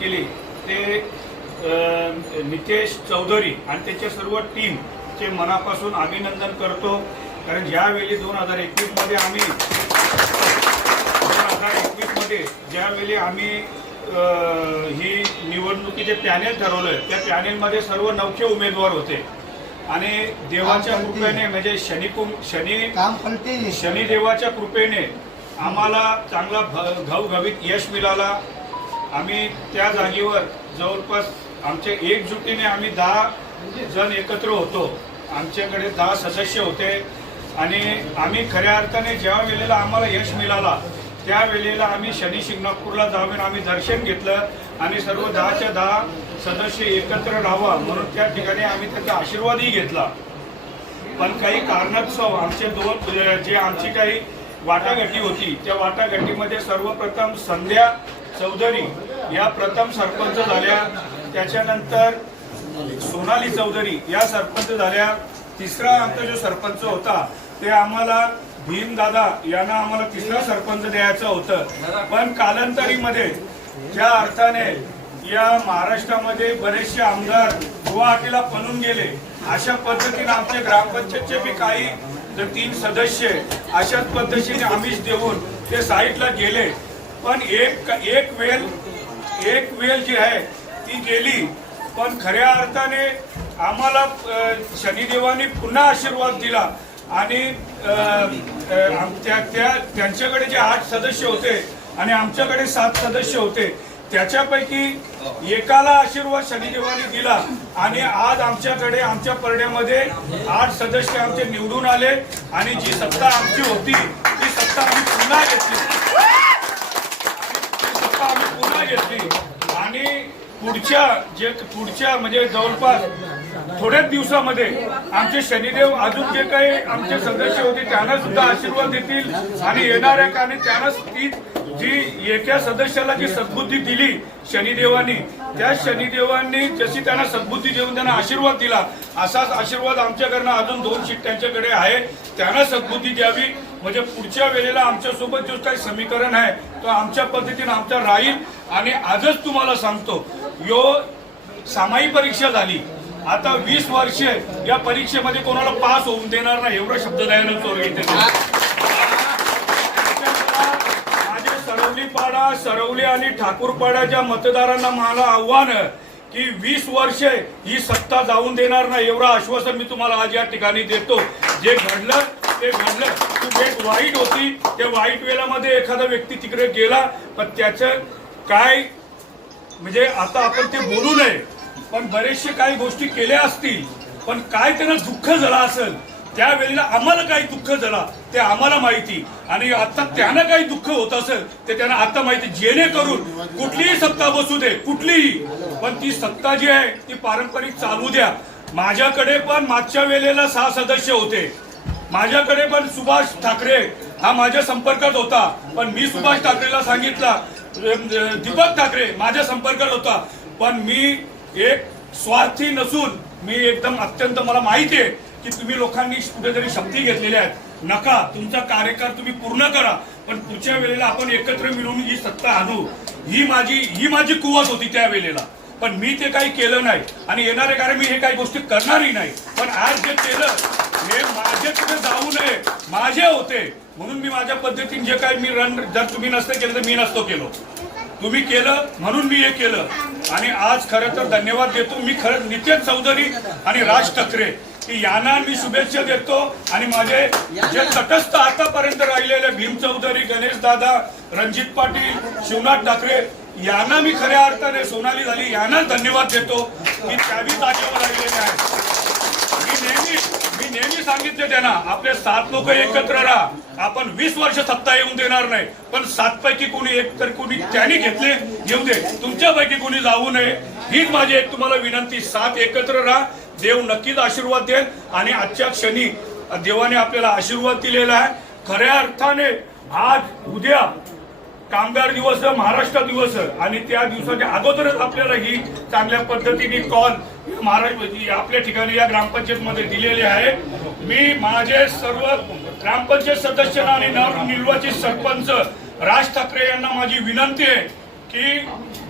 केली ते नितेश चौधरी आणि त्याच्या सर्व टीमचे मनापासून अभिनंदन करतो. कारण ज्यावेळी दोन हजार एकवीसमध्ये आम्ही दोन हजार एकवीसमध्ये ज्यावेळी आम्ही ही निवडणुकीचे पॅनेल ठरवलं त्या पॅनेलमध्ये सर्व नवखे उमेदवार होते. आणि देवाच्या कृपेने म्हणजे शनी शनी शनिदेवाच्या कृपेने आम्हाला चांगला घवघवीत यश मिळाला. आम्ही त्या जागेवर जवळपास आमच्या एकजुटीने आम्ही दहा जण एकत्र होतो. आमच्याकडे दहा सदस्य होते. आणि आम्ही खऱ्या अर्थाने ज्या वेळेला आम्हाला यश मिळाला त्या वेळेला आम्ही शनी शिंगणापूरला जाऊन आम्ही दर्शन घेतलं आणि सर्व दहाच्या दहा सदस्य एकत्र राहावा म्हणून त्या ठिकाणी आम्ही त्यांचा आशीर्वादही घेतला. पण काही कारणास्तव आमचे दोन जे आमची काही वाटाघाटी होती त्या वाटाघाटीमध्ये सर्वप्रथम संध्या चौधरी या प्रथम सरपंच झाल्या. त्याच्यानंतर सोनाली चौधरी या सरपंच झाल्या. तिसरा आमचा जो सरपंच होता ते आम्हाला भीमदादा यांना आम्हाला तिसरा सरपंच द्यायचं होतं. पण कालांतरीमध्ये ज्या अर्थाने या महाराष्ट्रामध्ये बरेचसे आमदार गुवाहाटीला पळून गेले अशा पद्धतीने आमच्या ग्रामपंचायतचे बी काही तीन सदस्य अशाच पद्धतीने आमिष देऊन ते साईडला गेले. पण एक एक वेल एक वेल जी आहे ती गेली. पण खऱ्या अर्थाने आम्हाला अ, शनिदेवाने पुन्हा आशीर्वाद दिला. आणि आम- त्या- त्या त्यांच्याकडे जे आठ सदस्य होते आणि आमच्याकडे सात सदस्य होते त्याच्यापैकी एकाला आशीर्वाद शनिदेवाने दिला. आणि आज आमच्याकडे आमच्या परड्यामध्ये आठ सदस्य आमचे निवडून आले. आणि जी सत्ता आमची होती ती सत्ता आम्ही पुन्हा घेतली ती सत्ता आम्ही पुन्हा घेतली आणि पुढच्या जे पुढच्या म्हणजे जवळपास थोड्याच दिवसामध्ये आमचे शनिदेव अजून जे काही आमचे सदस्य होते त्यांना सुद्धा आशीर्वाद देतील आणि येणाऱ्या काळाने त्यांनाच ती जी एका सदस्याला जी सद्बुद्धी दिली शनिदेवानी त्या शनिदेवांनी जशी त्यांना सद्बुद्धी देऊन त्यांना आशीर्वाद दिला असाच आशीर्वाद आमच्याकडनं अजून दोन सीट त्यांच्याकडे आहे. त्यांना सद्बुद्धी द्यावी. म्हणजे पुढच्या वेळेला आमच्यासोबत जो काही समीकरण आहे तो आमच्या पद्धतीनं आमचा राहील. आणि आजच तुम्हाला सांगतो यो सामाई परीक्षा झाली. आता वीस वर्ष या परीक्षेमध्ये कोणाला पास होऊन देणार नाही एवढा शब्द दयानंद चोर इथे माझ्या सरवलीपाडा सरवली आणि ठाकूरपाडाच्या मतदारांना मला आव्हान की वीस वर्ष ही सत्ता जाऊन देणार नाही एवढं आश्वासन मी तुम्हाला आज या ठिकाणी देतो. जे घडलं ते घडलं. ती भेट वाईट होती. त्या वाईट वेळामध्ये एखादा व्यक्ती तिकडे गेला पण त्याचं काय म्हणजे आता आपण ते बोलू नये. पण बरेचसे काही गोष्टी केल्या असतील पण काय त्यांना दुःख झालं असेल त्यावेळेला आम्हाला काही दुःख झाला ते आम्हाला माहिती. आणि आता त्यांना काही दुःख होत असेल ते त्यांना आता माहिती. जेणेकरून कुठलीही सत्ता बसू दे कुठलीही. पण ती सत्ता जी आहे ती पारंपरिक चालू द्या. माझ्याकडे पण मागच्या वेळेला सहा सदस्य होते. माझ्याकडे पण सुभाष ठाकरे हा माझ्या संपर्कात होता. पण मी सुभाष ठाकरेला सांगितलं दीपक ठाकरे माझ्या संपर्कात होता. पण मी एक स्वार्थी नसून मी एकदम अत्यंत मला माहिती आहे की तुम्ही लोकांनी कुठेतरी शक्ती घेतलेल्या आहेत नका तुमचा कार्यकाळ तुम्ही पूर्ण करा. पण पुढच्या वेळेला आपण एकत्र मिळून ही सत्ता आणू. ही माझी ही माझी कुवत होती त्या वेळेला. पण मी ते काही केलं नाही. आणि येणारे कारण मी हे काही गोष्टी करणारही नाही. पण आज जे केलं हे माझे तिथे जाऊ नये माझे होते. म्हणून मी माझ्या पद्धतीने जे काही मी रन जर तुम्ही नसते केलं तर मी नसतो केलो. तुम्ही केलं म्हणून मी हे केलं. आणि आज खरं तर धन्यवाद देतो. मी खरं नितेश चौधरी आणि राज ठाकरे. की यांना मी शुभेच्छा देतो. आणि माझे जे तटस्थ आतापर्यंत राहिलेले भीम चौधरी गणेश दादा रणजित पाटील शिवनाथ ठाकरे यांना मी खऱ्या अर्थाने सोनाली झाली यांना धन्यवाद देतो. की त्यावी जागेवर राहिलेले आहेत मी नेहमी मी नेहमी सांगितले त्यांना आपले सात लोक एकत्र राहा. आपण वीस वर्ष सत्ता येऊन देणार नाही पण सात पैकी कोणी एक तर कोणी त्याने घेतले घेऊ दे. तुमच्यापैकी कोणी जाऊ नये. हीच माझी एक तुम्हाला विनंती सात एकत्र राहा. देव नक्कीच आशीर्वाद देईल. आणि आजच्या क्षणी देवाने आपल्याला आशीर्वाद दिलेला आहे. खऱ्या अर्थाने आज उद्या कामगार दिवस महाराष्ट्र दिवस. आणि त्या दिवसाच्या अगोदरच आपल्याला ही चांगल्या पद्धतीने कॉल महाराष्ट्र म्हणजे आपल्या ठिकाणी या ग्रामपंचायत मध्ये दिलेले आहे. मी माझे सर्व ग्रामपंचायत सदस्यांना आणि नवनिर्वाचित सरपंच राज ठाकरे यांना माझी विनंती आहे की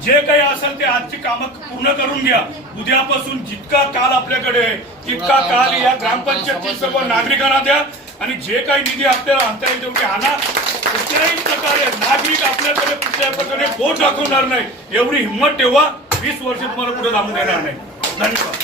जे काही असेल ते आजची कामं पूर्ण करून घ्या. उद्यापासून जितका काल आपल्याकडे तितका काल या ग्रामपंचायतची सर्व नागरिकांना द्या. आणि जे काही निधी आपल्याला आणता येईल तेवढे आणा. कुठल्याही प्रकारे नागरिक आपल्याकडे कुठल्याही प्रकारे बोट दाखवणार नाही. एवढी हिंमत ठेवा. वीस वर्ष तुम्हाला पुढे जाऊन देणार नाही. धन्यवाद.